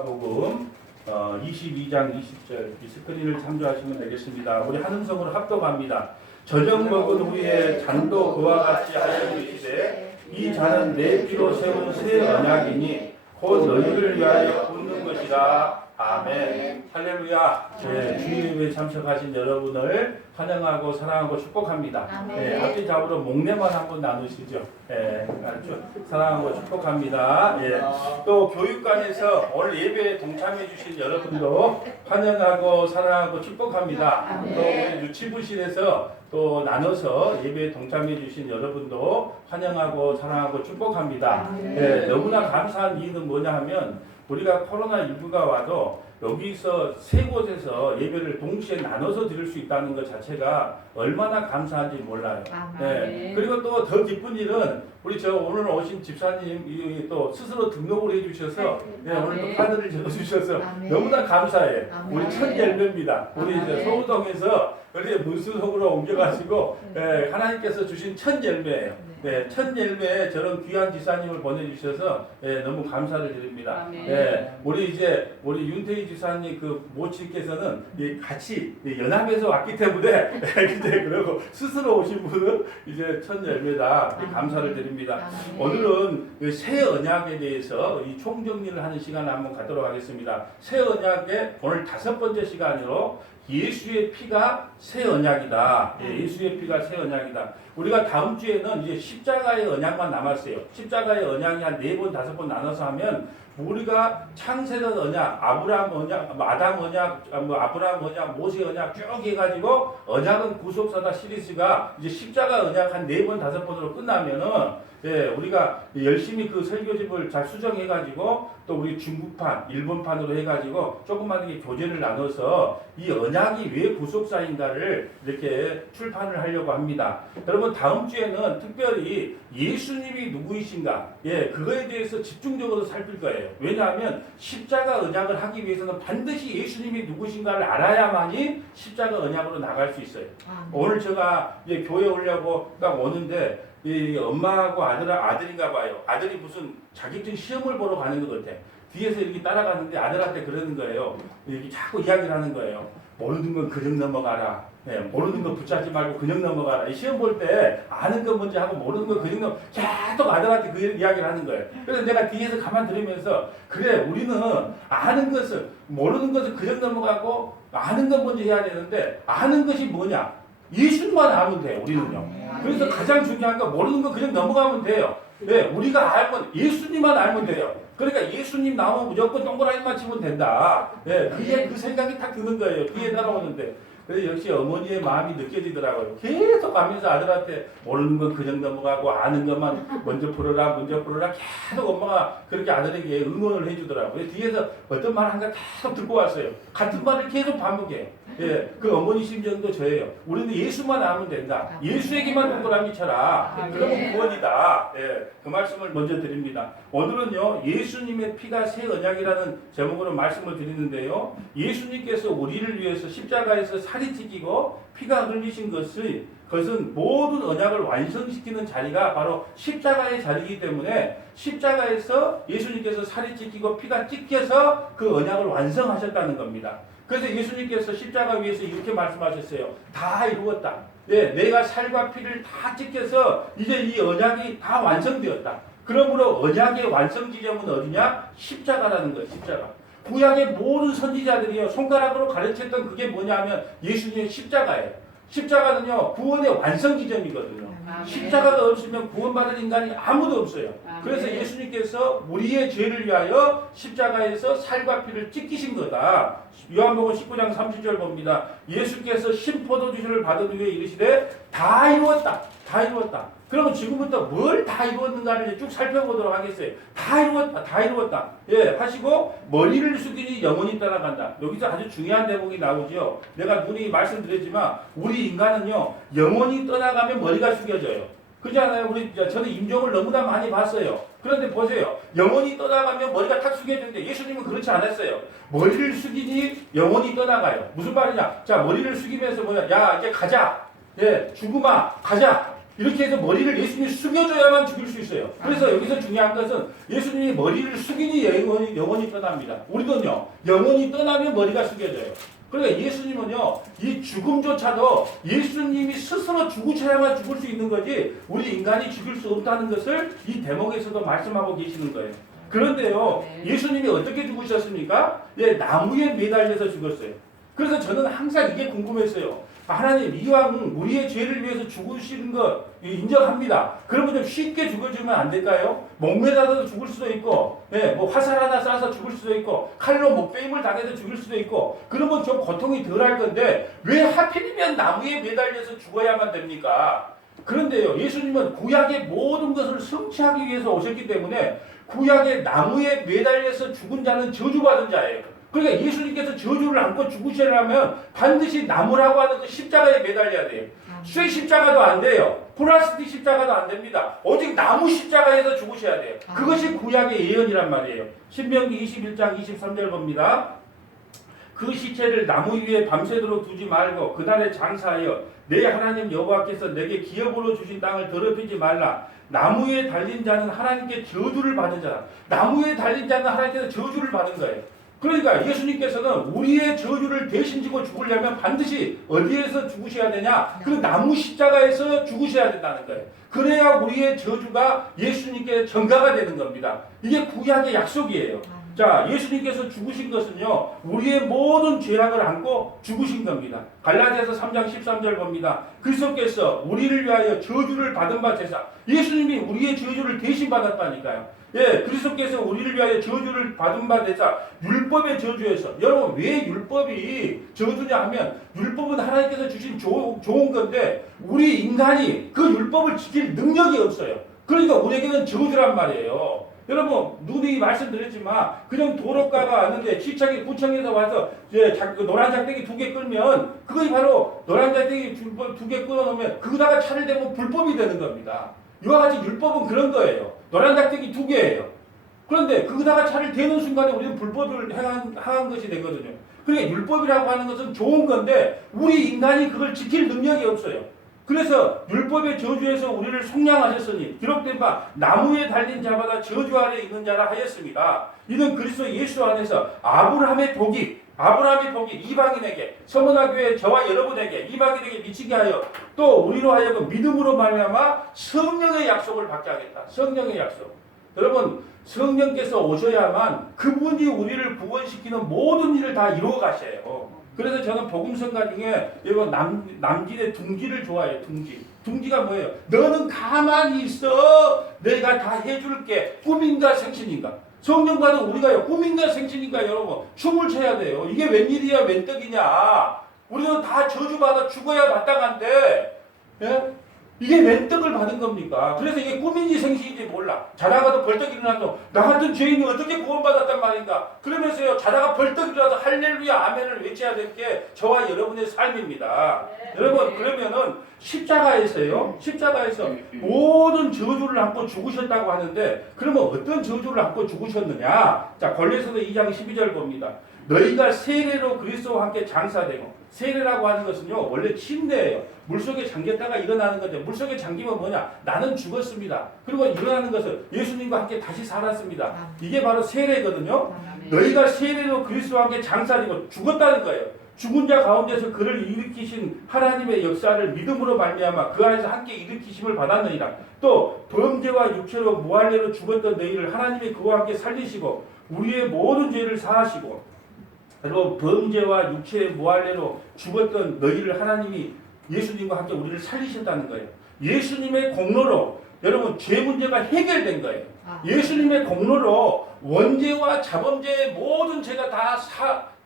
복음 22장 20절 이 스크린을 참조하시면 되겠습니다. 우리 한음성으로 합독합니다. 저녁 먹은 후에 잔도 그와 같이 하여 이르시되 이 잔은 내 피로 세운 새 언약이니 곧 너희를 위하여 붓는 것이라. 아멘. 할렐루야. 주일에 참석하신 여러분을 환영하고 사랑하고 축복합니다. 앞뒤 잡으로 목례만 한번 나누시죠. 사랑하고 축복합니다. 또 교육관에서 오늘 예배에 동참해 주신 여러분도 환영하고 사랑하고 축복합니다. 또 우리 유치부실에서 또 나눠서 예배에 동참해 주신 여러분도 환영하고 사랑하고 축복합니다. 너무나 감사한 이유는 뭐냐 하면 우리가 코로나19가 와도 여기서 세 곳에서 예배를 동시에 나눠서 드릴 수 있다는 것 자체가 얼마나 감사한지 몰라요. 그리고 또 더 기쁜 일은 우리 오늘 오신 집사님이 또 스스로 등록을 해주셔서 오늘 또 카드를 적어주셔서 너무나 감사해. 우리 첫 열매입니다. 우리 이제 서우동에서 우리 문수동으로 옮겨가시고 하나님께서 주신 첫 열매예요. 첫 열매에 저런 귀한 지사님을 보내주셔서 너무 감사를 드립니다. 우리 윤태희 지사님 그 모친께서는 같이 연합해서 왔기 때문에 이제 그러고 스스로 오신 분은 이제 첫 열매다. 감사를 드립니다. 오늘은 새 언약에 대해서 이 총정리를 하는 시간을 한번 갖도록 하겠습니다. 새 언약의 오늘 5번째 시간으로 예수의 피가 새 언약이다. 예수의 피가 새 언약이다. 우리가 다음 주에는 이제 십자가의 언약만 남았어요. 십자가의 언약이 한 4번, 5번 나눠서 하면 우리가 창세전 언약, 아브라함 언약, 아담 언약, 아브라함 언약, 모세 언약 쭉 해가지고 언약은 구속사다 시리즈가 이제 십자가 언약 한 4번, 5번으로 끝나면은 우리가 열심히 그 설교집을 잘 수정해가지고 또 우리 중국판, 일본판으로 해가지고 조그마하게 교재를 나눠서 이 언약이 왜 구속사인가를 이렇게 출판을 하려고 합니다. 여러분 다음 주에는 특별히 예수님이 누구이신가 그거에 대해서 집중적으로 살필 거예요. 왜냐하면 십자가 언약을 하기 위해서는 반드시 예수님이 누구신가를 알아야만이 십자가 언약으로 나갈 수 있어요. 오늘 제가 이제 교회 오려고 딱 오는데 이 엄마하고 아들인가 봐요. 아들이 무슨 자격증 시험을 보러 가는 것 같아. 뒤에서 이렇게 따라가는데 아들한테 그러는 거예요. 이렇게 자꾸 이야기를 하는 거예요. 모르는 건 그냥 넘어가라. 모르는 건 붙잡지 말고 그냥 넘어가라. 이 시험 볼 때 아는 건 먼저 하고 모르는 건 그냥 계속 아들한테 그 이야기를 하는 거예요. 그래서 내가 뒤에서 가만 들으면서 그래 우리는 아는 것은 모르는 것은 그냥 넘어가고 아는 건 먼저 해야 되는데 아는 것이 뭐냐? 예수님만 알면 돼요. 우리는요. 그래서 가장 중요한 건 모르는 거 그냥 넘어가면 돼요. 우리가 알면 예수님만 알면 돼요. 그러니까 예수님 나오면 무조건 동그라미만 치면 된다. 그게 그 생각이 딱 드는 거예요. 뒤에 따라오는데. 그래서 역시 어머니의 마음이 느껴지더라고요. 계속 가면서 아들한테 모르는 건 그냥 넘어가고 아는 것만 먼저 풀어라 계속 엄마가 그렇게 아들에게 응원을 해주더라고요. 뒤에서 어떤 말 한가 계속 듣고 왔어요. 같은 말을 계속 반복해요. 그 어머니 심정도 저예요. 우리는 예수만 알면 된다. 예수에게만 동그라미 쳐라. 그러면 구원이다. 그 말씀을 먼저 드립니다. 오늘은요 예수님의 피가 새 언약이라는 제목으로 말씀을 드리는데요. 예수님께서 우리를 위해서 십자가에서 살이 찢기고 피가 흘리신 그것은 모든 언약을 완성시키는 자리가 바로 십자가의 자리이기 때문에 십자가에서 예수님께서 살이 찢기고 피가 찢겨서 그 언약을 완성하셨다는 겁니다. 그래서 예수님께서 십자가 위에서 이렇게 말씀하셨어요. 다 이루었다. 내가 살과 피를 다 찢겨서 이제 이 언약이 다 완성되었다. 그러므로 언약의 완성 지점은 어디냐? 십자가라는 거예요. 십자가. 구약의 모든 선지자들이요 손가락으로 가르쳤던 그게 뭐냐면 예수님의 십자가예요. 십자가는요 구원의 완성 지점이거든요. 십자가가 없으면 구원받을 인간이 아무도 없어요. 그래서 예수님께서 우리의 죄를 위하여 십자가에서 살과 피를 찢기신 거다. 요한복음 19장 30절 봅니다. 예수께서 신포도주를 받은 후에 이르시되 다 이루었다. 다 이루었다. 그러면 지금부터 뭘 다 이루었는가를 쭉 살펴보도록 하겠어요. 다 이루었다. 다 이루었다. 하시고 머리를 숙이니 영원히 떠나간다. 여기서 아주 중요한 대목이 나오죠. 내가 눈이 말씀드렸지만 우리 인간은요 영원히 떠나가면 머리가 숙여져요. 그렇잖아요. 저는 임종을 너무나 많이 봤어요. 그런데 보세요. 영원히 떠나가면 머리가 탁 숙여지는데 예수님은 그렇지 않았어요. 머리를 숙이니 영원히 떠나가요. 무슨 말이냐? 자, 머리를 숙이면서 뭐야? 야, 이제 가자. 죽음아, 가자. 이렇게 해서 머리를 예수님이 숙여줘야만 죽일 수 있어요. 그래서 여기서 중요한 것은 예수님이 머리를 숙이니 영혼이 떠납니다. 우리도요, 영혼이 떠나면 머리가 숙여져요. 그러니까 예수님은요, 이 죽음조차도 예수님이 스스로 죽으셔야만 죽을 수 있는 거지, 우리 인간이 죽일 수 없다는 것을 이 대목에서도 말씀하고 계시는 거예요. 그런데요, 예수님이 어떻게 죽으셨습니까? 예, 나무에 매달려서 죽었어요. 그래서 저는 항상 이게 궁금했어요. 하나님, 이왕 우리의 죄를 위해서 죽으시는 거 인정합니다. 그러면 좀 쉽게 죽어주면 안 될까요? 목매달아서 죽을 수도 있고, 예, 뭐 화살 하나 쏴서 죽을 수도 있고, 칼로 목베임을 당해서 죽을 수도 있고, 그러면 좀 고통이 덜할 건데 왜 하필이면 나무에 매달려서 죽어야만 됩니까? 그런데요, 예수님은 구약의 모든 것을 성취하기 위해서 오셨기 때문에 구약의 나무에 매달려서 죽은 자는 저주받은 자예요. 그러니까 예수님께서 저주를 안고 죽으시려면 반드시 나무라고 하는 그 십자가에 매달려야 돼요. 쇠 십자가도 안 돼요. 플라스틱 십자가도 안 됩니다. 오직 나무 십자가에서 죽으셔야 돼요. 그것이 구약의 예언이란 말이에요. 신명기 21장 23절 봅니다. 그 시체를 나무 위에 밤새도록 두지 말고 그날에 장사하여 내 하나님 여호와께서 내게 기업으로 주신 땅을 더럽히지 말라. 나무에 달린 자는 하나님께 저주를 받는 자다. 나무에 달린 자는 하나님께서 저주를 받은 거예요. 그러니까 예수님께서는 우리의 저주를 대신 지고 죽으려면 반드시 어디에서 죽으셔야 되냐? 그 나무 십자가에서 죽으셔야 된다는 거예요. 그래야 우리의 저주가 예수님께 전가가 되는 겁니다. 이게 구약의 약속이에요. 자, 예수님께서 죽으신 것은요, 우리의 모든 죄악을 안고 죽으신 겁니다. 갈라디아서 3장 13절 봅니다. 그리스도께서 우리를 위하여 저주를 받은 바 되사, 예수님이 우리의 저주를 대신 받았다니까요. 예, 그리스도께서 우리를 위하여 저주를 받은 바 되사 율법의 저주에서, 여러분 왜 율법이 저주냐 하면 율법은 하나님께서 주신 좋은 건데 우리 인간이 그 율법을 지킬 능력이 없어요. 그러니까 우리에게는 저주란 말이에요. 여러분 누누이 말씀드렸지만 그냥 도로가가 왔는데 구청에서 와서 노란 작대기 2개 끌면 그것이 바로 노란 작대기 2개 끌어놓으면 그거다가 차를 대면 불법이 되는 겁니다. 이와 같이 율법은 그런 거예요. 노란 작대기 2개예요. 그런데 그거다가 차를 대는 순간에 우리는 불법을 행한 것이 되거든요. 그러니까 율법이라고 하는 것은 좋은 건데 우리 인간이 그걸 지킬 능력이 없어요. 그래서 율법의 저주에서 우리를 속량하셨으니 기록된 바 나무에 달린 자마다 저주 아래 있는 자라 하였습니다. 이는 그리스도 예수 안에서 아브라함의 복이 이방인에게 서문화교회 저와 여러분에게 이방인에게 미치게 하여 또 우리로 하여금 믿음으로 말미암아 성령의 약속을 받게 하겠다. 성령의 약속. 여러분 성령께서 오셔야만 그분이 우리를 구원시키는 모든 일을 다 이루어 가셔요. 그래서 저는 복음성가 중에 이거 남진의 둥지를 좋아해요. 둥지가 뭐예요? 너는 가만히 있어. 내가 다 해줄게. 꿈인가 생신인가? 성령과는 우리가요. 꿈인가 생신인가 여러분 춤을 춰야 돼요. 이게 웬일이야 웬떡이냐. 우리는 다 저주받아 죽어야 마땅한데 예? 이게 웬 떡을 받은 겁니까? 그래서 이게 꿈인지 생신인지 몰라. 자다가도 벌떡 일어나서 나 같은 죄인이 어떻게 구원받았단 말인가? 그러면서요 자다가 벌떡 일어나서 할렐루야 아멘을 외쳐야 될 게 저와 여러분의 삶입니다. 네. 여러분 그러면은 십자가에서 모든 저주를 안고 죽으셨다고 하는데 그러면 어떤 저주를 안고 죽으셨느냐? 자 골로새서 2장 12절 봅니다. 너희가 세례로 그리스도와 함께 장사되고 세례라고 하는 것은요 원래 침대예요. 물속에 잠겼다가 일어나는 건데 물속에 잠기면 뭐냐? 나는 죽었습니다. 그리고 일어나는 것은 예수님과 함께 다시 살았습니다. 이게 바로 세례거든요. 너희가 세례로 그리스도와 함께 장사되고 죽었다는 거예요. 죽은 자 가운데서 그를 일으키신 하나님의 역사를 믿음으로 말미암아 그 안에서 함께 일으키심을 받았느니라. 또 범죄와 육체로 무할례로 죽었던 너희를 하나님이 그와 함께 살리시고 우리의 모든 죄를 사하시고 그리고 범죄와 육체의 무할례로 죽었던 너희를 하나님이 예수님과 함께 우리를 살리셨다는 거예요. 예수님의 공로로 여러분 죄 문제가 해결된 거예요. 예수님의 공로로 원죄와 자범죄의 모든 죄가 다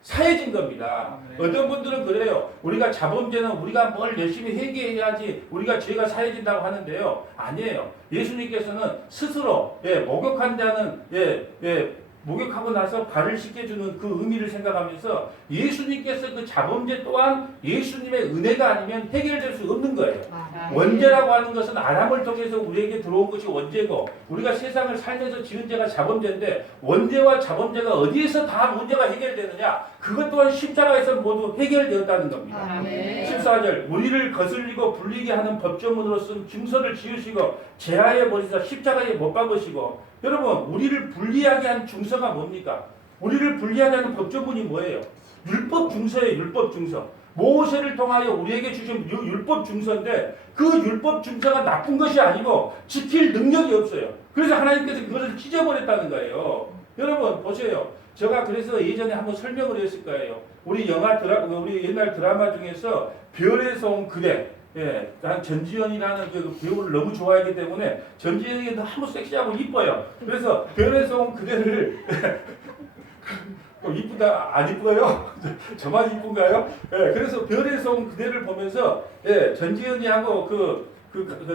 사해진 겁니다. 어떤 분들은 그래요. 우리가 자범죄는 우리가 뭘 열심히 회개해야지 우리가 죄가 사해진다고 하는데요. 아니에요. 예수님께서는 스스로 목욕한 자는 목욕하고 나서 발을 씻겨주는 그 의미를 생각하면서 예수님께서 그 자범죄 또한 예수님의 은혜가 아니면 해결될 수 없는 거예요. 원죄라고 하는 것은 아담을 통해서 우리에게 들어온 것이 원죄고 우리가 세상을 살면서 지은 죄가 자범죄인데 원죄와 자범죄가 어디에서 다 문제가 해결되느냐? 그것 또한 십자가에서 모두 해결되었다는 겁니다. 14절 우리를 거슬리고 불리게 하는 법조문으로 쓴 증서를 지으시고 제하에 버리사 십자가에 못 박으시고 여러분 우리를 불리하게 한 증서가 뭡니까? 우리를 불리하게 하는 법조문이 뭐예요? 율법 증서예요. 율법 증서. 모세를 통하여 우리에게 주신 율법 증서인데 그 율법 증서가 나쁜 것이 아니고 지킬 능력이 없어요. 그래서 하나님께서 그것을 찢어버렸다는 거예요. 여러분 보세요. 제가 그래서 예전에 한번 설명을 했을 거예요. 우리 우리 옛날 드라마 중에서 별에서 온 그대. 예, 난 전지현이라는 그 배우를 너무 좋아하기 때문에 전지현이 너무 섹시하고 이뻐요. 그래서 별에서 온 그대를 이쁘다 안 이뻐요? 저만 이쁜가요? 예, 그래서 별에서 온 그대를 보면서 예, 전지현이하고 그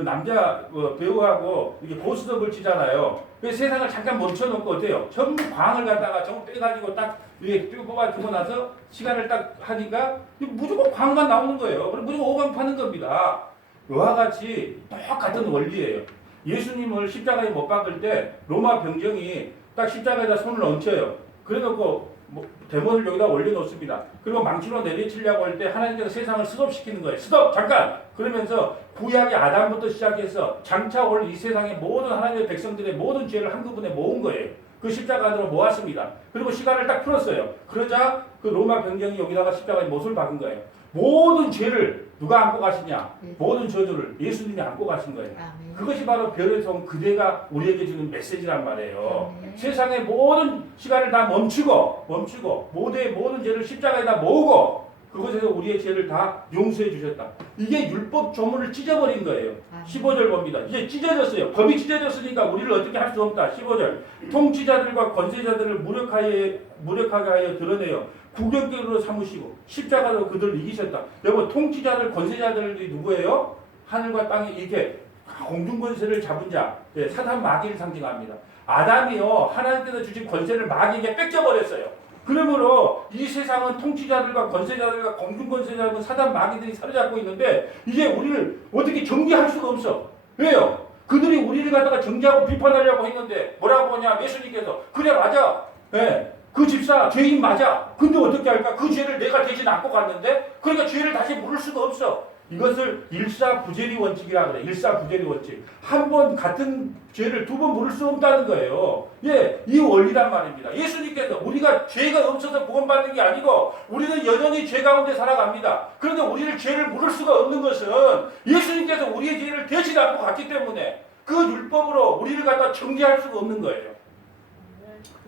남자 배우하고 이게 고스톱을 치잖아요. 그 세상을 잠깐 멈춰놓고 어때요? 전부 광을 갖다가 전부 빼가지고 딱 이렇게 뽑아주고 나서 시간을 딱 하니까 무조건 광만 나오는 거예요. 그럼 무조건 오광 파는 겁니다. 이와 같이 똑같은 원리예요. 예수님을 십자가에 못 박을 때 로마 병정이 딱 십자가에다 손을 얹혀요. 그래놓고 대문을 여기다 올려놓습니다. 그리고 망치로 내리치려고 할 때 하나님께서 세상을 스톱시키는 거예요. 스톱! 잠깐! 그러면서 구약의 아담부터 시작해서 장차 올 이 세상의 모든 하나님의 백성들의 모든 죄를 한꺼번에 모은 거예요. 그 십자가 안으로 모았습니다. 그리고 시간을 딱 풀었어요. 그러자 그 로마 병정이 여기다가 십자가에 못을 박은 거예요. 모든 죄를 누가 안고 가시냐? 모든 저주를 예수님이 안고 가신 거예요. 그것이 바로 별에서 온 그대가 우리에게 주는 메시지란 말이에요. 세상의 모든 시간을 다 멈추고 모든 죄를 십자가에다 모으고 그것에서 우리의 죄를 다 용서해 주셨다. 이게 율법 조문을 찢어버린 거예요. 15절 봅니다. 이제 찢어졌어요. 법이 찢어졌으니까 우리를 어떻게 할 수 없다. 15절 통치자들과 권세자들을 무력하게 하여 드러내요. 구경꾼으로 삼으시고 십자가로 그들을 이기셨다. 여러분 통치자들 권세자들이 누구예요? 하늘과 땅에 이렇게 공중권세를 잡은 자, 사탄 마귀를 상징합니다. 아담이요 하나님께서 주신 권세를 마귀에게 뺏겨버렸어요. 그러므로 이 세상은 통치자들과 권세자들과 공중권세자들과 사단 마귀들이 사로잡고 있는데 이제 우리를 어떻게 정죄할 수가 없어. 왜요? 그들이 우리를 갖다가 정죄하고 비판하려고 했는데 뭐라고 하냐? 예수님께서 그래 맞아. 네. 그 집사 죄인 맞아. 근데 어떻게 할까? 그 죄를 내가 대신 안고 갔는데 그러니까 죄를 다시 물을 수가 없어. 이것을 일사부재리 원칙이라 그래. 일사부재리 원칙. 한 번 같은 죄를 두 번 물을 수 없다는 거예요. 예, 이 원리란 말입니다. 예수님께서 우리가 죄가 없어서 구원받는 게 아니고 우리는 여전히 죄 가운데 살아갑니다. 그런데 우리를 죄를 물을 수가 없는 것은 예수님께서 우리의 죄를 대신 안고 갔기 때문에 그 율법으로 우리를 갖다 정죄할 수가 없는 거예요.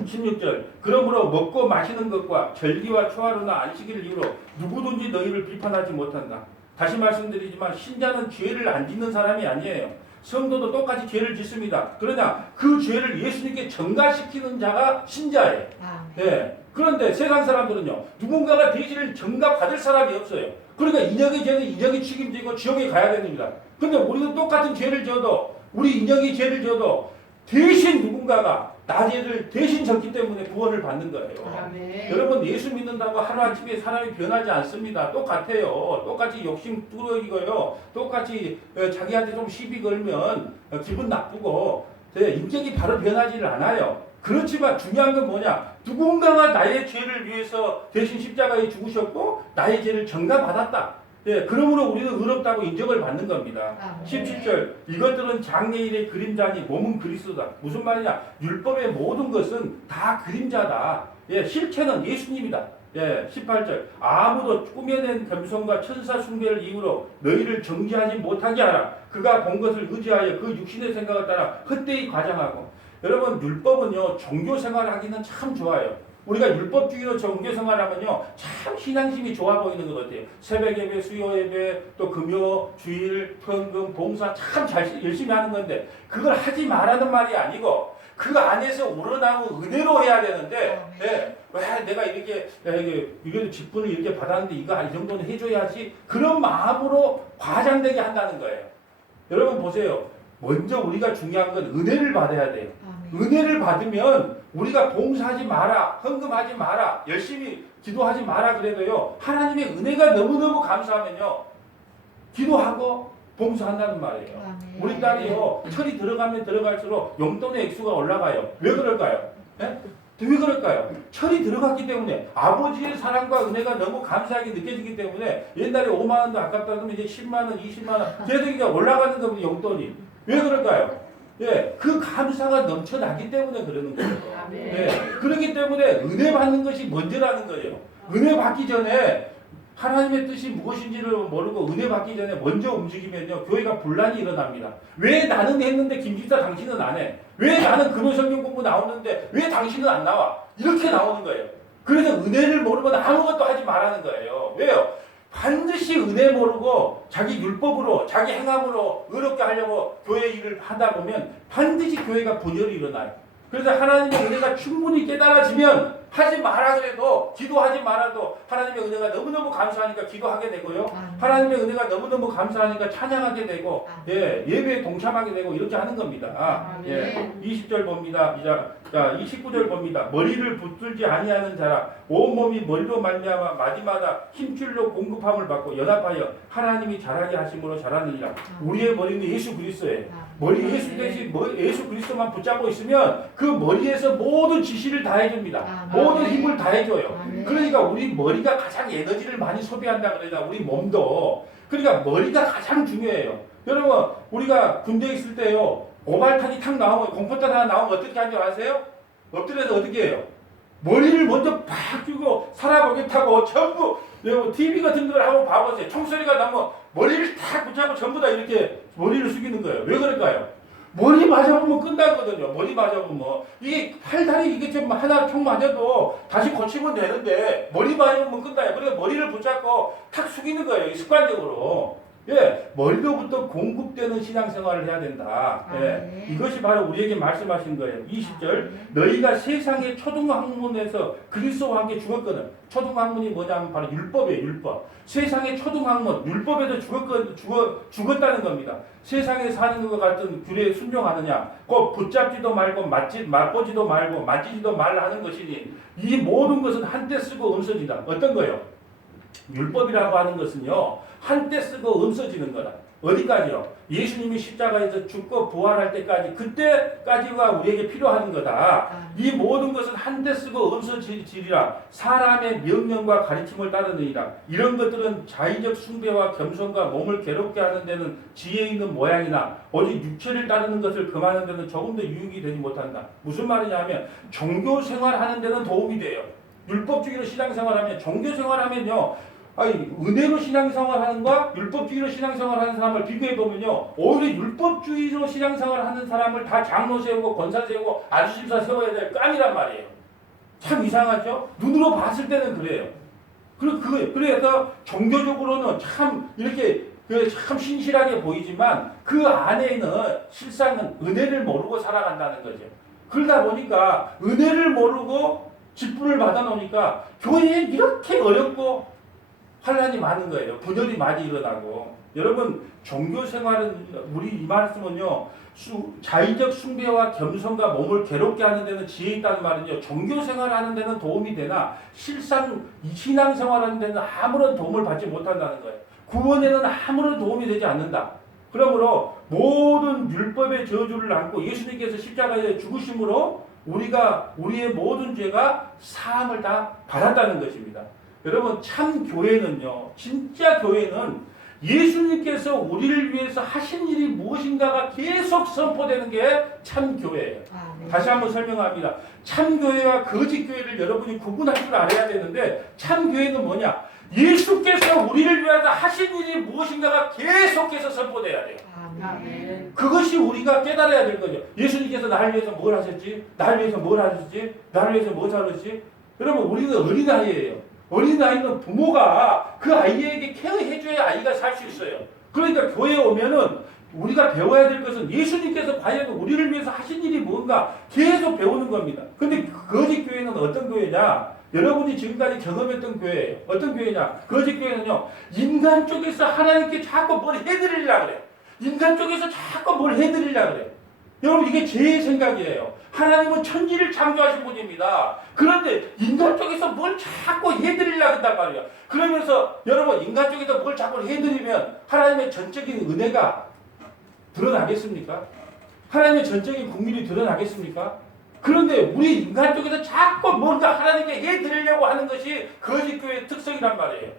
16절 그러므로 먹고 마시는 것과 절기와 초하루나 안식일을 이유로 누구든지 너희를 비판하지 못한다. 다시 말씀드리지만 신자는 죄를 안 짓는 사람이 아니에요. 성도도 똑같이 죄를 짓습니다. 그러나 그 죄를 예수님께 전가시키는 자가 신자예요. 네. 그런데 세상 사람들은요. 누군가가 대신을 전가받을 사람이 없어요. 그러니까 인역의 죄는 인역이 책임지고 지옥에 가야 됩니다. 그런데 우리는 똑같은 죄를 지어도 우리 인역이 죄를 지어도 대신 누군가가 나 죄를 대신 졌기 때문에 구원을 받는 거예요. 여러분 예수 믿는다고 하루아침에 사람이 변하지 않습니다. 똑같아요. 똑같이 욕심 뚜러기고요. 똑같이 자기한테 좀 시비 걸면 기분 나쁘고 인격이 바로 변하지를 않아요. 그렇지만 중요한 건 뭐냐? 누군가가 나의 죄를 위해서 대신 십자가에 죽으셨고 나의 죄를 전가받았다. 예, 그러므로 우리는 의롭다고 인정을 받는 겁니다. 17절 이것들은 장래일의 그림자니 몸은 그리스도다. 무슨 말이냐? 율법의 모든 것은 다 그림자다. 예, 실체는 예수님이다. 예, 18절 아무도 꾸며낸 겸손과 천사 숭배를 이유로 너희를 정죄하지 못하게 하라. 그가 본 것을 의지하여 그 육신의 생각을 따라 헛되이 과장하고. 여러분 율법은요 종교 생활하기는 참 좋아요. 우리가 율법주의로 종교 생활하면요 참 신앙심이 좋아 보이는 것 같아요. 새벽 예배, 수요 예배, 또 금요, 주일, 헌금, 봉사 참 열심히 하는 건데 그걸 하지 말라는 말이 아니고 그 안에서 우러나온 은혜로 해야 되는데 왜 내가 이렇게 이게 직분을 이렇게 받았는데 이거 이 정도는 해줘야지 그런 마음으로 과장되게 한다는 거예요. 여러분 보세요. 먼저 우리가 중요한 건 은혜를 받아야 돼요. 은혜를 받으면 우리가 봉사하지 마라, 헌금하지 마라, 열심히 기도하지 마라 그래도요, 하나님의 은혜가 너무너무 감사하면요, 기도하고 봉사한다는 말이에요. 우리 딸이요, 철이 들어가면 들어갈수록 용돈의 액수가 올라가요. 왜 그럴까요? 예? 왜 그럴까요? 철이 들어갔기 때문에, 아버지의 사랑과 은혜가 너무 감사하게 느껴지기 때문에, 옛날에 5만 원도 아깝다 그러면 이제 10만 원, 20만 원 계속 이제 올라가는 겁니다. 용돈이. 왜 그럴까요? 예, 그 감사가 넘쳐나기 때문에 그러는 거예요. 예, 그렇기 때문에 은혜 받는 것이 먼저라는 거예요. 은혜 받기 전에 하나님의 뜻이 무엇인지를 모르고 은혜 받기 전에 먼저 움직이면요, 교회가 분란이 일어납니다. 왜 나는 했는데 김집사 당신은 안 해? 왜 나는 금요 성경 공부 나오는데 왜 당신은 안 나와? 이렇게 나오는 거예요. 그래서 은혜를 모르면 아무것도 하지 말라는 거예요. 왜요? 반드시 은혜 모르고 자기 율법으로, 자기 행함으로 의롭게 하려고 교회 일을 하다 보면 반드시 교회가 분열이 일어나요. 그래서 하나님의 은혜가 충분히 깨달아지면 하지 마라 그래도, 기도하지 말아도 하나님의 은혜가 너무너무 감사하니까 기도하게 되고요. 하나님의 은혜가 너무너무 감사하니까 찬양하게 되고, 예, 예배에 동참하게 되고 이렇게 하는 겁니다. 예, 20절 봅니다. 자, 29절 봅니다. 머리를 붙들지 아니하는 자라 온몸이 머리로 말미암아 마디마다 힘줄로 공급함을 받고 연합하여 하나님이 자라게 하심으로 자라느니라. 우리의 머리는 예수 그리스도예요. 머리 예수 그리스도만 붙잡고 있으면 그 머리에서 모든 지시를 다 해줍니다. 모든 힘을 다 해줘요. 그러니까 우리 머리가 가장 에너지를 많이 소비한다 그러니까 우리 몸도. 그러니까 머리가 가장 중요해요. 여러분, 우리가 군대에 있을 때요, 오발탄이 탁 나오면, 공포탄 하나 나오면 어떻게 하는 줄 아세요? 엎드려서 어떻게 해요? 머리를 먼저 팍 주고 살아보게 타고 전부 TV 같은 걸 한번 봐보세요. 총소리가 나면 머리를 탁 붙잡고 전부 다 이렇게 머리를 숙이는 거예요. 왜 그럴까요? 머리 맞아보면 끝나거든요. 머리 맞아보면 이게 팔다리 이게 좀 하나 총 맞아도 다시 고치면 되는데 머리 맞아보면 끝나요. 그래서 머리를 붙잡고 탁 숙이는 거예요. 습관적으로. 예, 머리로부터 공급되는 신앙생활을 해야 된다. 예, 이것이 바로 우리에게 말씀하신 거예요. 20절, 너희가 세상의 초등학문에서 그리스도와 함께 죽었거든. 초등학문이 뭐냐면 바로 율법이에요. 율법. 세상의 초등학문, 율법에서 죽었다는 겁니다. 세상에 사는 것 같은 규례에 순종하느냐, 꼭 붙잡지도 말고 맛보지도 말고 만지지도 말라 하는 것이니 이 모든 것은 한때 쓰고 없어지다. 어떤 거요? 율법이라고 하는 것은요, 한때 쓰고 없어지는 거다. 어디까지요? 예수님이 십자가에서 죽고 부활할 때까지, 그때까지가 우리에게 필요한 거다. 이 모든 것은 한때 쓰고 없어지리라. 사람의 명령과 가르침을 따르느니라. 이런 것들은 자의적 숭배와 겸손과 몸을 괴롭게 하는 데는 지혜 있는 모양이나 오직 육체를 따르는 것을 금하는 데는 조금도 유익이 되지 못한다. 무슨 말이냐면 종교 생활하는 데는 도움이 돼요. 율법주의로 신앙생활하면, 종교생활하면요, 은혜로 신앙생활하는 것과 율법주의로 신앙생활하는 사람을 비교해보면요, 오히려 율법주의로 신앙생활하는 사람을 다 장로 세우고 권사 세우고 안수집사 세워야 될 깜이란 말이에요. 참 이상하죠? 눈으로 봤을 때는 그래요. 그래서 종교적으로는 참 이렇게 참 신실하게 보이지만 그 안에는 실상은 은혜를 모르고 살아간다는 거죠. 그러다 보니까 은혜를 모르고 직분을 받아놓으니까 교회에 이렇게 어렵고 환란이 많은 거예요. 분열이 많이 일어나고. 여러분, 종교생활은, 우리 이 말씀은요, 자의적 숭배와 겸손과 몸을 괴롭게 하는 데는 지혜 있다는 말은요, 종교생활하는 데는 도움이 되나 실상 신앙생활하는 데는 아무런 도움을 받지 못한다는 거예요. 구원에는 아무런 도움이 되지 않는다. 그러므로 모든 율법의 저주를 안고 예수님께서 십자가에 죽으심으로 우리의 모든 죄가 사함을 다 받았다는 것입니다. 여러분, 참 교회는요, 진짜 교회는 예수님께서 우리를 위해서 하신 일이 무엇인가가 계속 선포되는 게 참 교회예요. 다시 한번 설명합니다. 참 교회와 거짓 교회를 여러분이 구분할 줄 알아야 되는데, 참 교회는 뭐냐? 예수께서 우리를 위해서 하신 일이 무엇인가가 계속해서 선포돼야 돼요. 그것이 우리가 깨달아야 될 거죠. 예수님께서 나를 위해서 뭘 하셨지? 나를 위해서 뭘 하셨지? 나를 위해서 뭘 하셨지? 여러분, 우리는 어린아이예요. 어린아이는 부모가 그 아이에게 케어해줘야 아이가 살 수 있어요. 그러니까 교회에 오면은 우리가 배워야 될 것은 예수님께서 과연 우리를 위해서 하신 일이 뭔가 계속 배우는 겁니다. 근데 거짓 교회는 어떤 교회냐? 여러분이 지금까지 경험했던 교회예요. 어떤 교회냐? 거짓 교회는요, 인간 쪽에서 하나님께 자꾸 뭘 해드리려고 그래. 인간 쪽에서 자꾸 뭘 해드리려고 그래. 여러분 이게 제 생각이에요. 하나님은 천지를 창조하신 분입니다. 그런데 인간 쪽에서 뭘 자꾸 해드리려고 한단 말이에요. 그러면서 여러분 인간 쪽에서 뭘 자꾸 해드리면 하나님의 전적인 은혜가 드러나겠습니까? 하나님의 전적인 국민이 드러나겠습니까? 그런데 우리 인간 쪽에서 자꾸 뭔가 하나님께 해드리려고 하는 것이 거짓교회의 특성이란 말이에요.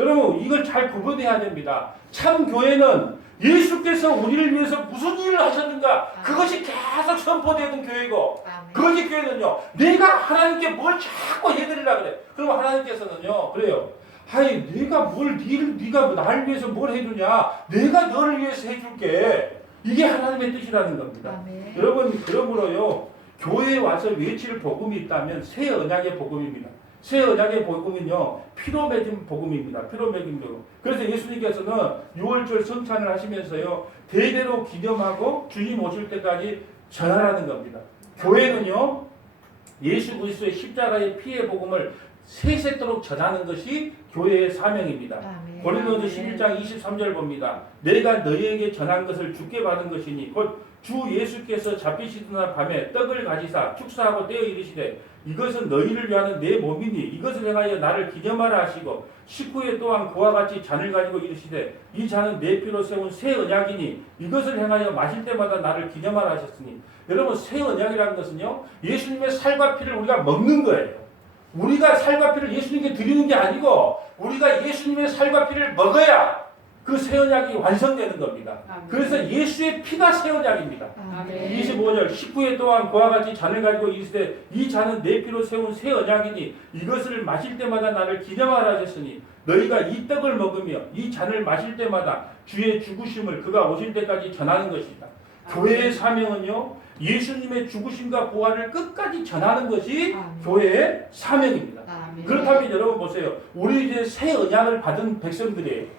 여러분 이걸 잘 구분해야 됩니다. 참 교회는 예수께서 우리를 위해서 무슨 일을 하셨는가 그것이 계속 선포되는 교회고, 거짓 교회는요 내가 하나님께 뭘 자꾸 해드리려고 그래. 그럼 하나님께서는요 그래요. 아이 네가 네가 나를 위해서 뭘 해주냐, 내가 너를 위해서 해줄게. 이게 하나님의 뜻이라는 겁니다. 여러분 그러므로요 교회에 와서 외칠 복음이 있다면 새 언약의 복음입니다. 새 언약의 복음은요 피로 맺은 복음입니다. 피로 맺은 복음. 그래서 예수님께서는 6월절 성찬을 하시면서요 대대로 기념하고 주님 오실 때까지 전하라는 겁니다. 교회는요 예수 그리스도의 십자가의 피의 복음을 세세토록 전하는 것이 교회의 사명입니다. 고린도서 11장 23절 봅니다. 내가 너희에게 전한 것을 주께 받은 것이니 곧 주 예수께서 잡히시던 밤에 떡을 가지사 축사하고 떼어 이르시되 이것은 너희를 위하는 내 몸이니 이것을 행하여 나를 기념하라 하시고 식후에 또한 그와 같이 잔을 가지고 이르시되 이 잔은 내 피로 세운 새 언약이니 이것을 행하여 마실 때마다 나를 기념하라 하셨으니, 여러분 새 언약이라는 것은요 예수님의 살과 피를 우리가 먹는 거예요. 우리가 살과 피를 예수님께 드리는 게 아니고 우리가 예수님의 살과 피를 먹어야 그 새 언약이 완성되는 겁니다. 그래서 예수의 피가 새 언약입니다. 25절 식후에 또한 그와 같이 잔을 가지고 이르시되 이 잔은 내 피로 세운 새 언약이니 이것을 마실 때마다 나를 기념하라 하셨으니 너희가 이 떡을 먹으며 이 잔을 마실 때마다 주의 죽으심을 그가 오실 때까지 전하는 것이다. 교회의 사명은요 예수님의 죽으심과 부활을 끝까지 전하는 것이 교회의 사명입니다. 그렇다면 여러분 보세요. 우리 이제 새 언약을 받은 백성들이에요.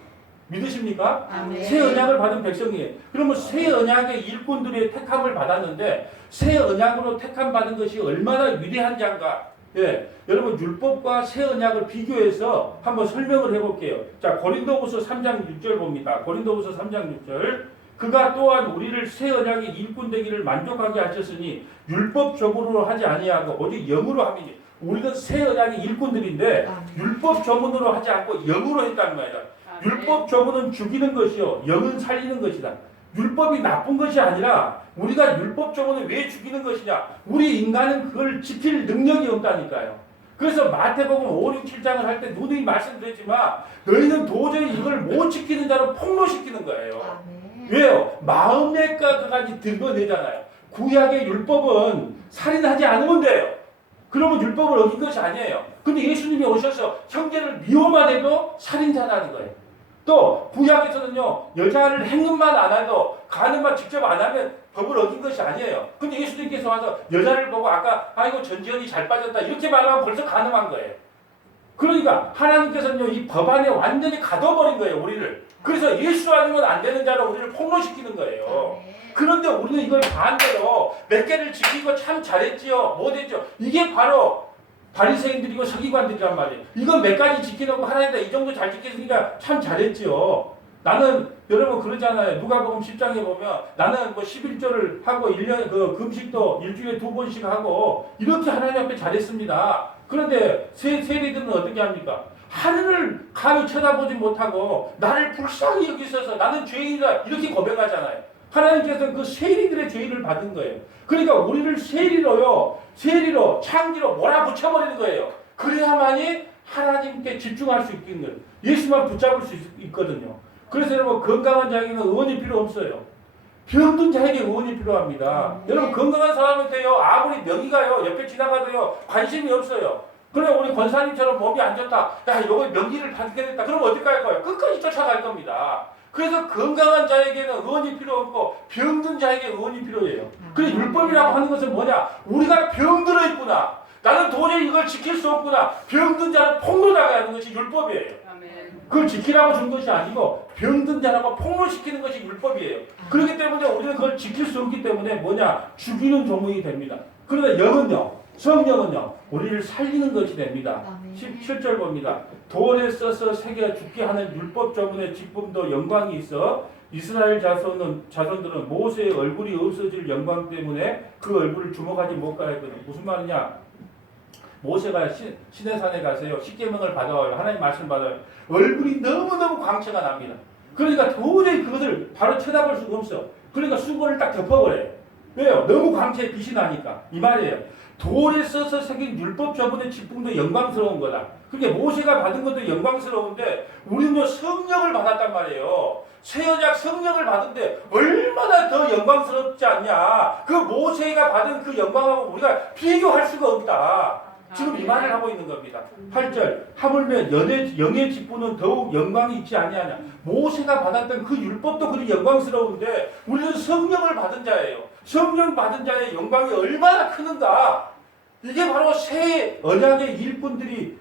믿으십니까? 새 언약을 받은 백성이에요. 그러면 새 언약의 일꾼들의 택함을 받았는데 새 언약으로 택함 받은 것이 얼마나 위대한 자인가. 예, 여러분 율법과 새 언약을 비교해서 한번 설명을 해볼게요. 자, 고린도후서 3장 6절 봅니다. 고린도후서 3장 6절. 그가 또한 우리를 새 언약의 일꾼 되기를 만족하게 하셨으니 율법적으로 하지 아니하고 오직 영으로 함이니. 우리는 새 언약의 일꾼들인데 율법 조문으로 하지 않고 영으로 했단 말이야. 율법 조문은 죽이는 것이요 영은 살리는 것이다. 율법이 나쁜 것이 아니라 우리가 율법 조문을 왜 죽이는 것이냐, 우리 인간은 그걸 지킬 능력이 없다니까요. 그래서 마태복음 5, 6, 7장을 할 때 누누이 말씀드렸지만 너희는 도저히 이걸 못 지키는 자로 폭로시키는 거예요. 왜요? 마음의 까지 들어내잖아요. 구약의 율법은 살인하지 않으면 돼요. 그러면 율법을 어긴 것이 아니에요. 근데 예수님이 오셔서 형제를 미워만 해도 살인자라는 거예요. 또 구약에서는요 여자를 행음만 안 해도 간음만 직접 안 하면 법을 어긴 것이 아니에요. 근데 예수님께서 와서 여자를 보고 아까 아이고 전지현이 잘 빠졌다 이렇게 말하면 벌써 간음한 거예요. 그러니까 하나님께서는요 이 법안에 완전히 가둬버린 거예요 우리를. 그래서 예수 아니면 안 되는 자로 우리를 폭로시키는 거예요. 그런데 우리는 이걸 반대로 몇 개를 지키고 참 잘했지요 못했죠. 이게 바로 바리새인들이고 서기관들이란 말이에요. 이건 몇 가지 지켜놓고 하나님다 이 정도 잘 지켰으니까 참 잘했지요. 나는 여러분 그러잖아요. 누가복음 10장에 보면 나는 뭐 11조를 하고 1년 그 금식도 일주일에 2번씩 하고 이렇게 하나님 앞에 잘했습니다. 그런데 세리들은 어떻게 합니까? 하늘을 감히 쳐다보지 못하고 나를 불쌍히 여기셔서 나는 죄인이다 이렇게 고백하잖아요. 하나님께서는 그 세리들의 죄를 받은 거예요. 그러니까 우리를 세리로 창기로 몰아붙여버리는 거예요. 그래야만이 하나님께 집중할 수 있는 거예요. 예수만 붙잡을 수 있거든요. 그래서 여러분 건강한 자에게는 의원이 필요 없어요. 병든 자에게 의원이 필요합니다. 여러분 건강한 사람한테요 아무리 명의가요 옆에 지나가도요 관심이 없어요. 그러나 우리 권사님처럼 몸이 안 좋다. 야 이거 명의를 받게 됐다. 그럼 어떻게 할 거예요? 끝까지 쫓아갈 겁니다. 그래서 건강한 자에게는 의원이 필요 없고 병든 자에게 의원이 필요해요. 그래 율법이라고 하는 것은 뭐냐? 우리가 병들어 있구나. 나는 도저히 이걸 지킬 수 없구나. 병든 자를 폭로당해야 하는 것이 율법이에요. 그걸 지키라고 준 것이 아니고 병든 자라고 폭로시키는 것이 율법이에요. 그렇기 때문에 우리는 그걸 지킬 수 없기 때문에 뭐냐? 죽이는 조문이 됩니다. 그러나 영은요, 성령은요 우리를 살리는 것이 됩니다. 17절 봅니다. 돌에 써서 새겨 죽게 하는 율법 조문의 직분도 영광이 있어 이스라엘 자손들은 모세의 얼굴이 없어질 영광 때문에 그 얼굴을 주목하지 못가 했거든. 무슨 말이냐? 모세가 시내산에 가세요. 십계명을 받아와요. 하나님 말씀 받아요. 얼굴이 너무너무 광채가 납니다. 그러니까 도저히 그것을 바로 쳐다볼 수가 없어. 그러니까 수건을 딱 덮어버려요. 왜요? 너무 광채에 빛이 나니까. 이 말이에요. 돌에 써서 새긴 율법 저번의 직분도 영광스러운 거다. 그게 모세가 받은 것도 영광스러운데 우리는 성령을 받았단 말이에요. 새 언약 성령을 받은데 얼마나 더 영광스럽지 않냐. 그 모세가 받은 그 영광하고 우리가 비교할 수가 없다. 지금 이 말을 하고 있는 겁니다. 8절 하물며 영의 직분은 더욱 영광이 있지 아니하냐. 모세가 받았던 그 율법도 그리 영광스러운데 우리는 성령을 받은 자예요. 성령 받은 자의 영광이 얼마나 크는가. 이게 바로 새 언약의 일꾼들이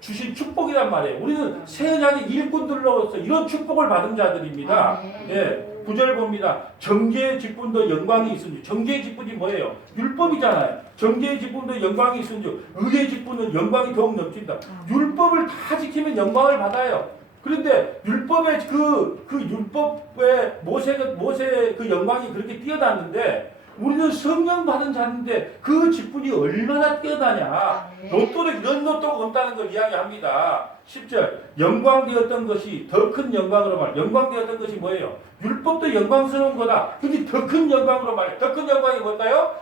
주신 축복이란 말이에요. 우리는 새 언약의 일꾼들로서 이런 축복을 받은 자들입니다. 예. 9절 봅니다. 정죄의 직분도 영광이 있은지. 정죄의 직분이 뭐예요? 율법이잖아요. 정죄의 직분도 영광이 있은지. 의의 직분은 영광이 더욱 넘친다. 율법을 다 지키면 영광을 받아요. 그런데 율법의 그 율법의 모세의 그 영광이 그렇게 뛰어났는데 우리는 성령 받은 자인데 그 직분이 얼마나 뛰어나냐. 로또는 이런 로또가 없다는 걸 이야기합니다. 10절 영광되었던 것이 더 큰 영광으로 말. 영광되었던 것이 뭐예요? 율법도 영광스러운 거다. 근데 더 큰 영광으로 말해. 더 큰 영광이 뭘까요?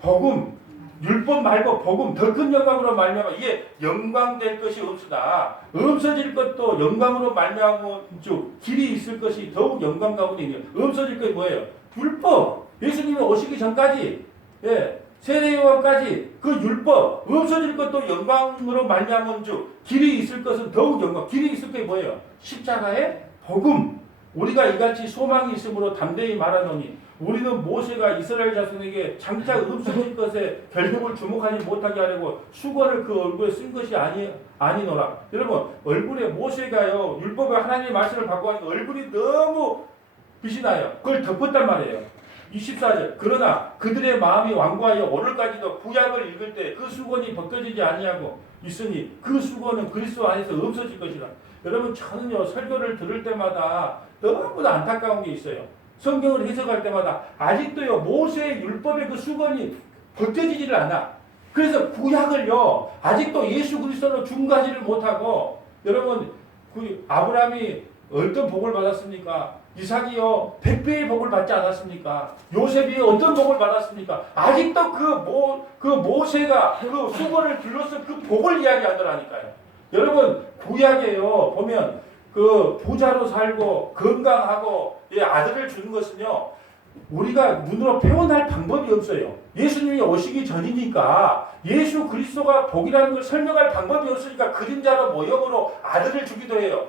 복음. 율법 말고 복음. 더 큰 영광으로 말미암아 이게 영광될 것이 없으나 없어질 것도 영광으로 말미암은 즉 길이 있을 것이 더욱 영광 가운데 있는. 없어질 것이 뭐예요? 율법. 예수님이 오시기 전까지 세례요한까지 그 율법 없어질 것도 영광으로 말미암은 즉 길이 있을 것은 더욱 영광. 길이 있을 게 뭐예요? 십자가의 복음. 우리가 이같이 소망이 있으므로 담대히 말하노니 우리는 모세가 이스라엘 자손에게 장차 없어질 것에 결국을 주목하지 못하게 하려고 수건을 그 얼굴에 쓴 것이 아니노라. 여러분 얼굴에 모세가요 율법의 하나님의 말씀을 받고 하니까 얼굴이 너무 빛이 나요. 그걸 덮었단 말이에요. 24절 그러나 그들의 마음이 완고하여 오늘까지도 구약을 읽을 때 그 수건이 벗겨지지 아니하고 있으니 그 수건은 그리스도 안에서 없어질 것이라. 여러분 저는요 설교를 들을 때마다 너무나 안타까운 게 있어요. 성경을 해석할 때마다 아직도요 모세의 율법의 그 수건이 벗겨지지를 않아. 그래서 구약을요 아직도 예수 그리스도로 중가지를 못하고 여러분 그 아브라함이 어떤 복을 받았습니까? 이삭이요 100배의 복을 받지 않았습니까? 요셉이 어떤 복을 받았습니까? 아직도 그 모세가 그 수건을 둘러서 그 복을 이야기하더라니까요. 여러분 구약에요 보면 그 부자로 살고 건강하고 아들을 주는 것은요 우리가 눈으로 표현할 방법이 없어요. 예수님이 오시기 전이니까 예수 그리스도가 복이라는 걸 설명할 방법이 없으니까 그림자로 모형으로 아들을 주기도 해요.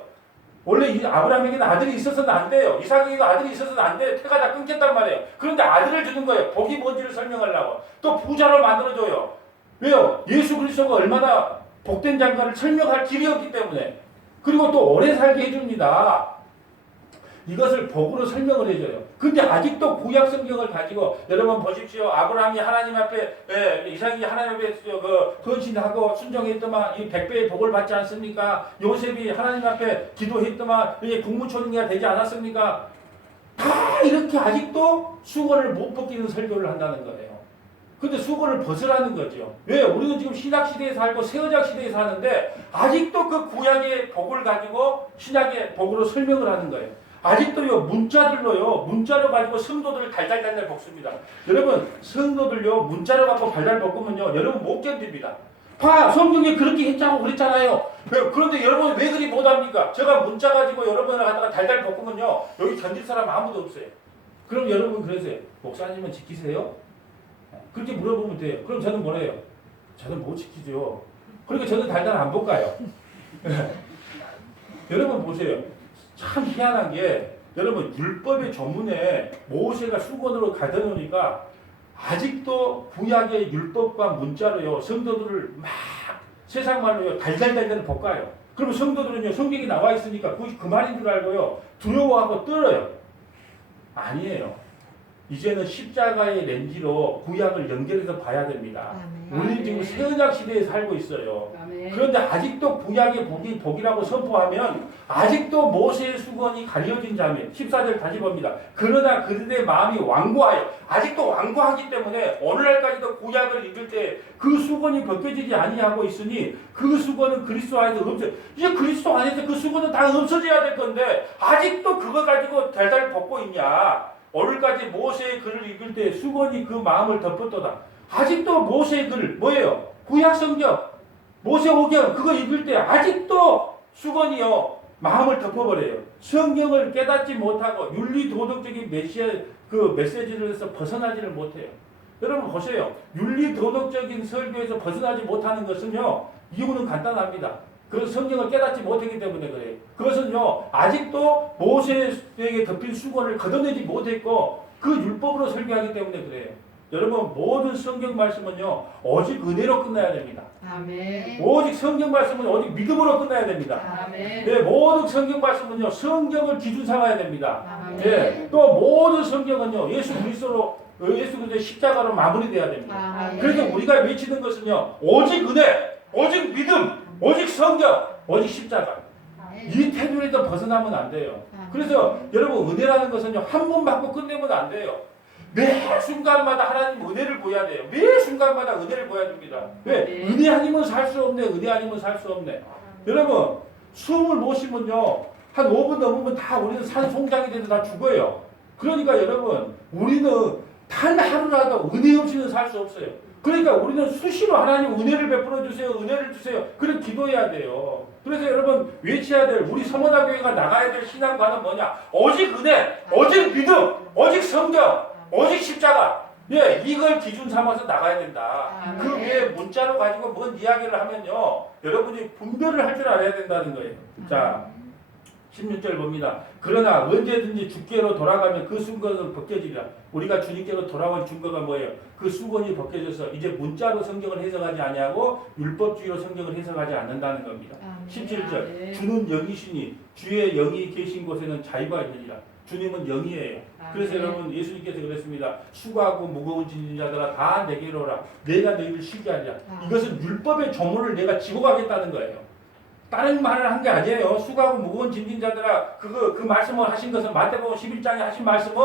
원래 아브라함에게는 아들이 있어서는 안 돼요. 이삭에게도 아들이 있어서는 안 돼요. 태가 다 끊겼단 말이에요. 그런데 아들을 주는 거예요. 복이 뭔지를 설명하려고. 또 부자로 만들어줘요. 왜요? 예수 그리스도가 얼마나 복된 장가를 설명할 길이 없기 때문에. 그리고 또 오래 살게 해줍니다. 이것을 복으로 설명을 해줘요. 근데 아직도 구약 성경을 가지고 여러분 보십시오. 아브라함이 하나님 앞에 이삭이 하나님 앞에 헌신하고 순종했더만 이 100배의 복을 받지 않습니까? 요셉이 하나님 앞에 기도했더만 국무총리가 되지 않았습니까? 다 이렇게 아직도 수건을 못 벗기는 설교를 한다는 거예요. 근데 수건을 벗으라는 거죠. 왜? 우리는 지금 신약시대에 살고 새언약 시대에 사는데 아직도 그 구약의 복을 가지고 신약의 복으로 설명을 하는 거예요. 아직도요 문자로 가지고 성도들을 달달달달 볶습니다. 여러분 성도들요 문자로 갖고 달달 볶으면요 여러분 못 견딥니다. 성경에 그렇게 했자고 그랬잖아요. 그런데 여러분 왜 그리 못합니까? 제가 문자 가지고 여러분을 갖다가 달달 볶으면요 여기 견딜 사람 아무도 없어요. 그럼 여러분 그러세요. 목사님은 지키세요? 그렇게 물어보면 돼요. 그럼 저는 뭐래요? 저는 못 지키죠. 그러니까 저는 달달 안 볶아요. 여러분 보세요. 참 희한한 게 여러분 율법의 조문에 모세가 수건으로 가져놓으니까 아직도 구약의 율법과 문자로요 성도들을 막 세상 말로요 달달달달 볶아요. 그러면 성도들은요 성경이 나와 있으니까 그 말인 줄 알고요 두려워하고 떨어요. 아니에요. 이제는 십자가의 렌즈로 구약을 연결해서 봐야 됩니다. 아멘. 우리는 지금 새언약 시대에 살고 있어요. 아멘. 그런데 아직도 구약의 복이라고 선포하면 아직도 모세의 수건이 가려진 자면 14절 다시 봅니다. 그러나 그들의 마음이 완고하여 아직도 완고하기 때문에 오늘날까지도 구약을 읽을 때 그 수건이 벗겨지지 아니하고 있으니 그 수건은 그리스도 안에서 없어. 이제 그리스도 안에서 그 수건은 다 없어져야 될 건데 아직도 그거 가지고 달달 벗고 있냐. 오늘까지 모세의 글을 읽을 때 수건이 그 마음을 덮었도다. 아직도 모세의 글 뭐예요? 구약 성경 모세 오경 그거 읽을 때 아직도 수건이요 마음을 덮어버려요. 성경을 깨닫지 못하고 윤리 도덕적인 그 메시지에서 벗어나지를 못해요. 여러분 보세요. 윤리 도덕적인 설교에서 벗어나지 못하는 것은요 이유는 간단합니다. 그 성경을 깨닫지 못했기 때문에 그래요. 그것은요 아직도 모세에게 덮인 수건을 걷어내지 못했고 그 율법으로 설교하기 때문에 그래요. 여러분 모든 성경 말씀은요 오직 은혜로 끝나야 됩니다. 아멘. 오직 성경 말씀은 오직 믿음으로 끝나야 됩니다. 아멘. 네, 모든 성경 말씀은요 성경을 기준 삼아야 됩니다. 아멘. 네, 또 모든 성경은요 예수 그리스도의 십자가로 마무리돼야 됩니다. 아멘. 그래서 우리가 외치는 것은요 오직 은혜, 오직 믿음, 오직 성경, 오직 십자가. 이 테두리에서 벗어나면 안 돼요. 그래서 여러분 은혜라는 것은요 한 번 받고 끝내면 안 돼요. 매 순간마다 하나님 은혜를 보여야 돼요. 매 순간마다 은혜를 보여야 됩니다. 왜? 네. 은혜 아니면 살 수 없네. 은혜 아니면 살 수 없네. 여러분 숨을 못 쉬면요 한 5분 넘으면 다 우리는 산송장이 돼서 다 죽어요. 그러니까 여러분 우리는 단 하루라도 은혜 없이는 살 수 없어요. 그러니까 우리는 수시로 하나님 은혜를 베풀어 주세요. 은혜를 주세요. 그래 기도해야 돼요. 그래서 여러분 외쳐야 될 우리 서머나 교회가 나가야 될 신앙과는 뭐냐? 오직 은혜, 오직 믿음, 오직 성경, 오직 십자가. 예, 이걸 기준 삼아서 나가야 된다. 그 외에 문자로 가지고 뭔 이야기를 하면요 여러분이 분별을 할 줄 알아야 된다는 거예요. 자 16절 봅니다. 그러나 언제든지 주께로 돌아가면 그 수건은 벗겨지리라. 우리가 주님께로 돌아온 증거가 뭐예요? 그 수건이 벗겨져서 이제 문자로 성경을 해석하지 아니하고 율법주의로 성경을 해석하지 않는다는 겁니다. 17절 주는 영이시니 주의 영이 계신 곳에는 자유가 있느니라. 주님은 영이에요. 그래서 여러분 예수님께서 그랬습니다. 수고하고 무거운 짐진 자들아 다 내게로 오라. 내가 너희를 쉬게 하리라. 이것은 율법의 조문을 내가 지고 가겠다는 거예요. 다른 말을 한 게 아니에요. 수고하고 무거운 짐진 자들아 그 말씀을 하신 것은 마태복음 11장에 하신 말씀은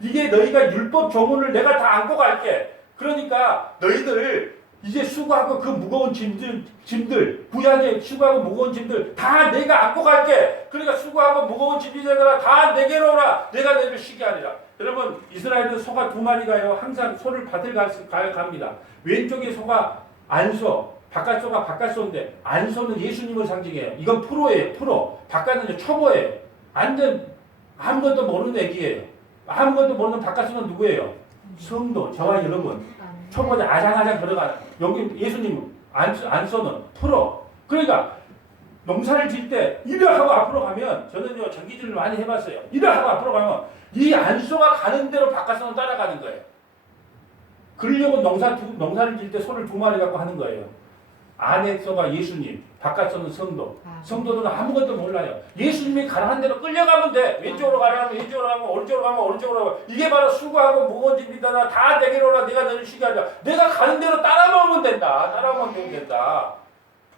이게 너희가 율법 조문을 내가 다 안고 갈게. 그러니까 너희들 이제 수고하고 그 무거운 짐들 구약의 수고하고 무거운 짐들 다 내가 안고 갈게. 그러니까 수고하고 무거운 짐진 자들아 다 내게로 오라. 내가 너희를 쉬게 하리라. 여러분 이스라엘은 소가 2마리가요 항상 소를 밭을 갑니다. 왼쪽에 소가 안소 바깥소가 바깥소인데 안소는 예수님을 상징해요. 이건 프로예요. 프로. 바깥은 초보예요. 완전 아무것도 모르는 애기예요. 아무것도 모르는 바깥소는 누구예요? 성도. 저와 여러분. 초보자 아장아장 걸어가는. 여기 예수님은 안소는 프로. 그러니까 농사를 질 때 이래 하고 앞으로 가면 저는요 전기질을 많이 해봤어요. 이래 하고 앞으로 가면 이 안소가 가는 대로 바깥소는 따라가는 거예요. 그러려고 농사를 질 때 소를 2마리 갖고 하는 거예요. 안에서가 예수님, 바깥서는 성도. 성도들은 아무것도 몰라요. 예수님이 가라는 대로 끌려가면 돼. 왼쪽으로 가라면 왼쪽으로 가면 오른쪽으로 가면 오른쪽으로 가면 이게 바로 수고하고 무거운 짐이다. 다 내게로 오라. 내가 너를 쉬게 하자. 내가 가는 대로 따라오면 된다. 따라오면 된다.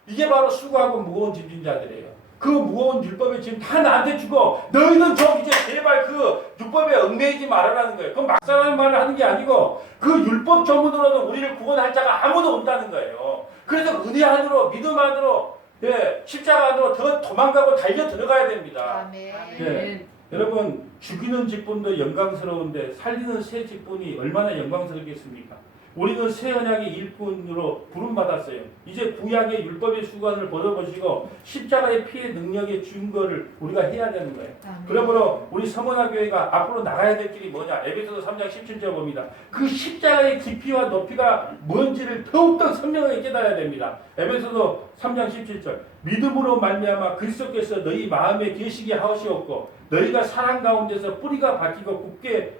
이게 바로 수고하고 무거운 짐진 자들이에요. 그 무거운 율법의 짐 다 나한테 주고 너희는 좀 이제 제발 그 율법에 얽매이지 말아라는 거예요. 그건 막상한 말을 하는 게 아니고 그 율법 조문으로는 우리를 구원할 자가 아무도 없다는 거예요. 그래서 은혜 안으로 믿음 안으로 십자가 안으로 더 도망가고 달려 들어가야 됩니다. 예. 여러분 죽이는 직분도 영광스러운데 살리는 새 직분이 얼마나 영광스럽겠습니까? 우리는 새 언약의 일꾼으로 부름받았어요. 이제 구약의 율법의 수건을 벗어보시고 십자가의 피의 능력의 증거를 우리가 해야 되는 거예요. 그러므로 우리 서머나 교회가 앞으로 나가야 될 길이 뭐냐? 에베소서 3장 17절 봅니다. 그 십자가의 깊이와 높이가 뭔지를 더욱더 선명하게 깨달아야 됩니다. 에베소서 3장 17절 믿음으로 말미암아 그리스도께서 너희 마음에 계시게 하시옵고 너희가 사랑 가운데서 뿌리가 박히고 굳게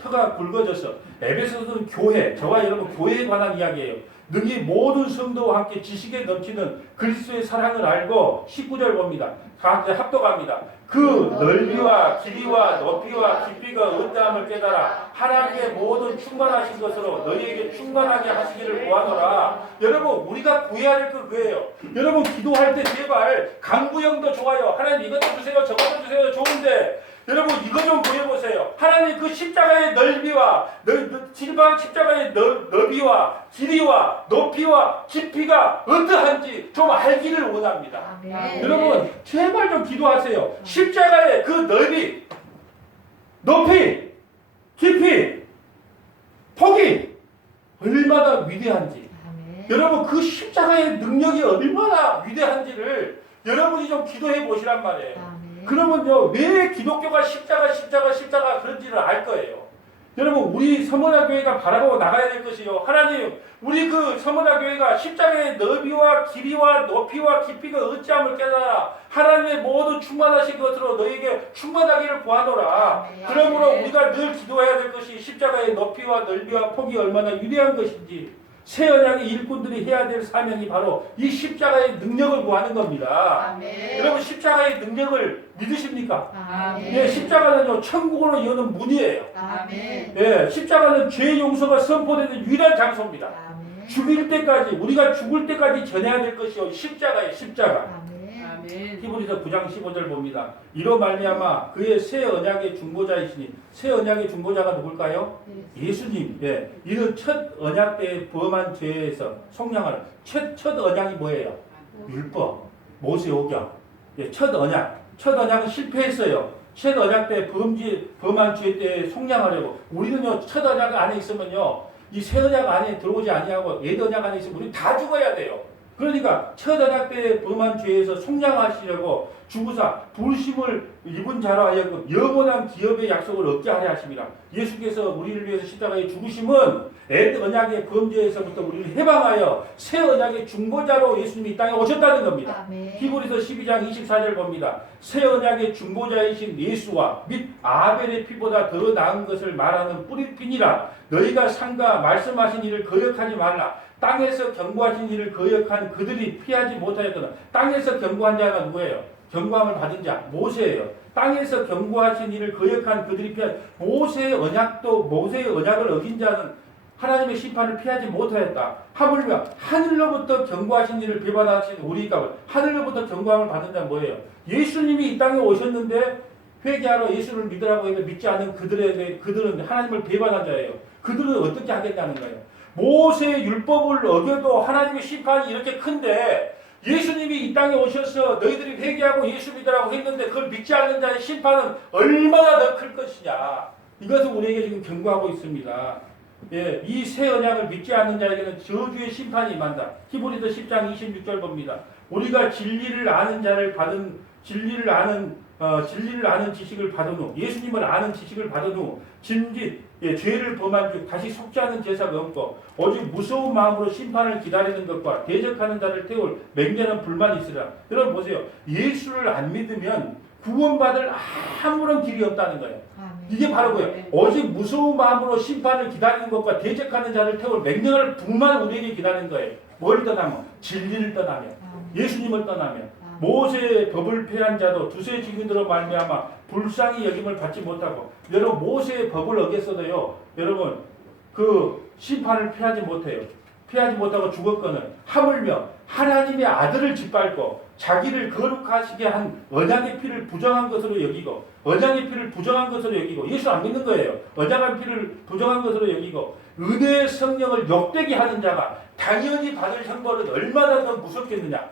터가 굵어져서 에베소서는 교회, 저와 여러분 교회에 관한 이야기예요. 능히 모든 성도와 함께 지식에 넘치는 그리스도의 사랑을 알고 19절 봅니다. 각자 합독합니다. 그 넓이와 길이와 높이와 깊이가 어떠함을 깨달아 하나님의 모든 충만하신 것으로 너희에게 충만하게 하시기를 구하노라. 여러분 우리가 구해야 될 건 그예요. 여러분 기도할 때 제발 강구형도 좋아요. 하나님 이것도 주세요 저것도 주세요 좋은데 여러분 이거 좀 보여보세요. 하나님 그 십자가의 넓이와 십자가의 넓이와 길이와 높이와 깊이가 어떠한지 좀 알기를 원합니다. 여러분 제발 좀 기도하세요. 십자가의 그 넓이, 높이, 깊이, 폭이 얼마나 위대한지 여러분 그 십자가의 능력이 얼마나 위대한지를 여러분이 좀 기도해 보시란 말이에요. 그러면요 왜 기독교가 십자가 그런지를 알 거예요. 여러분 우리 서문화 교회가 바라보고 나가야 될 것이요. 하나님 우리 그 서문화 교회가 십자가의 넓이와 길이와 높이와 깊이가 어찌함을 깨달아 하나님의 모든 충만하신 것으로 너에게 충만하기를 구하노라. 그러므로 우리가 늘 기도해야 될 것이 십자가의 높이와 넓이와 폭이 얼마나 위대한 것인지 새 언약의 일꾼들이 해야 될 사명이 바로 이 십자가의 능력을 구하는 겁니다. 여러분 십자가의 능력을 믿으십니까? 예, 십자가는요 천국으로 여는 문이에요. 예, 십자가는 죄 용서가 선포되는 유일한 장소입니다. 죽일 때까지 우리가 죽을 때까지 전해야 될 것이요 십자가의 십자가. 히브리서 9장 15절 봅니다. 이로 말미암아 그의 새 언약의 중보자이시니 새 언약의 중보자가 누굴까요? 예수님. 예. 이는 첫 언약 때에 범한 죄에서 속량하는 첫 언약이 뭐예요? 율법, 모세오경. 예, 첫 언약은 실패했어요. 첫 언약 때 범한 죄 때에 속량하려고 우리는요 첫 언약 안에 있으면요 이 새 언약 안에 들어오지 아니하고 옛 언약 안에 있으면 우리 다 죽어야 돼요. 그러니까 첫 언약 때 범한 죄에서 속량하시려고 주구사 불심을 입은 자로 하여금 영원한 기업의 약속을 얻게 하려 하십니다. 예수께서 우리를 위해서 십자가에 죽으심은 옛 언약의 범죄에서부터 우리를 해방하여 새 언약의 중보자로 예수님이 이 땅에 오셨다는 겁니다. 히브리서 12장 24절 봅니다. 새 언약의 중보자이신 예수와 및 아벨의 피보다 더 나은 것을 말하는 뿌리핀이라 너희가 상가 말씀하신 일을 거역하지 말라. 땅에서 경고하신 일을 거역한 그들이 피하지 못하였거든. 땅에서 경고한 자가 누구예요? 경고함을 받은 자 모세예요. 땅에서 경고하신 일을 거역한 그들이 모세의 언약을 어긴 자는 하나님의 심판을 피하지 못하였다. 하물며 하늘로부터 경고하신 일을 배반하신 우리가 하늘로부터 경고함을 받은 자는 뭐예요? 예수님이 이 땅에 오셨는데 회개하러 예수를 믿으라고 해도 믿지 않는 그들은 하나님을 배반한 자예요. 그들은 어떻게 하겠다는 거예요? 모세의 율법을 어겨도 하나님의 심판이 이렇게 큰데 예수님이 이 땅에 오셔서 너희들이 회개하고 예수 믿으라고 했는데 그걸 믿지 않는 자의 심판은 얼마나 더 클 것이냐. 이것을 우리에게 지금 경고하고 있습니다. 예, 이 새 언약을 믿지 않는 자에게는 저주의 심판이 임한다. 히브리서 10장 26절 봅니다. 우리가 진리를 아는 진리를 아는 지식을 받은 후 예수님을 아는 지식을 받은 후 짐짓 죄를 범한 즉 다시 속지 않은 제사가 없고 오직 무서운 마음으로 심판을 기다리는 것과 대적하는 자를 태울 맹렬한 불만이 있으라. 여러분 보세요. 예수를 안 믿으면 구원받을 아무런 길이 없다는 거예요. 이게 바로 뭐예요? 오직 무서운 마음으로 심판을 기다리는 것과 대적하는 자를 태울 맹렬한 불만 우리에게 기다리는 거예요. 뭘 떠나면? 진리를 떠나면, 예수님을 떠나면. 모세의 법을 폐한 자도 두세 증인으로 말미암아 불쌍히 여김을 받지 못하고 여러분 모세의 법을 어겼어도요 여러분 그 심판을 피하지 못해요. 피하지 못하고 죽었거늘 하물며 하나님의 아들을 짓밟고 자기를 거룩하시게 한 언약의 피를 부정한 것으로 여기고 예수 안 믿는 거예요. 언약의 피를 부정한 것으로 여기고 은혜의 성령을 욕되게 하는 자가 당연히 받을 형벌은 얼마나 더 무섭겠느냐.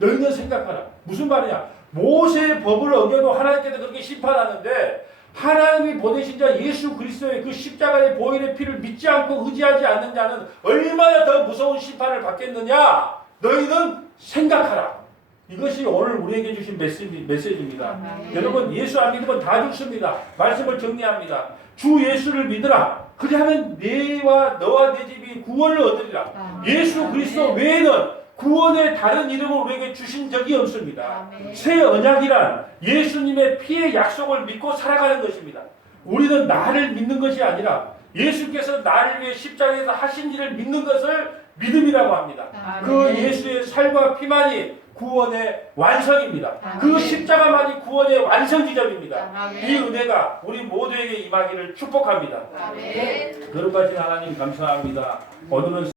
너희는 생각하라. 무슨 말이냐. 모세의 법을 어겨도 하나님께서 그렇게 심판하는데 하나님이 보내신 자 예수 그리스도의 그 십자가의 보혈의 피를 믿지 않고 의지하지 않는 자는 얼마나 더 무서운 심판을 받겠느냐. 너희는 생각하라. 이것이 오늘 우리에게 주신 메시지입니다. 여러분 예수 안 믿으면 다 죽습니다. 말씀을 정리합니다. 주 예수를 믿으라. 그리하면 너와 내 집이 구원을 얻으리라. 예수 그리스도 외에는 구원의 다른 이름을 우리에게 주신 적이 없습니다. 새 언약이란 예수님의 피의 약속을 믿고 살아가는 것입니다. 우리는 나를 믿는 것이 아니라 예수께서 나를 위해 십자가에서 하신 일을 믿는 것을 믿음이라고 합니다. 그 예수의 살과 피만이 구원의 완성입니다. 그 십자가만이 구원의 완성 지점입니다. 이 은혜가 우리 모두에게 임하기를 축복합니다. 거룩하신 하나님 감사합니다. 오늘은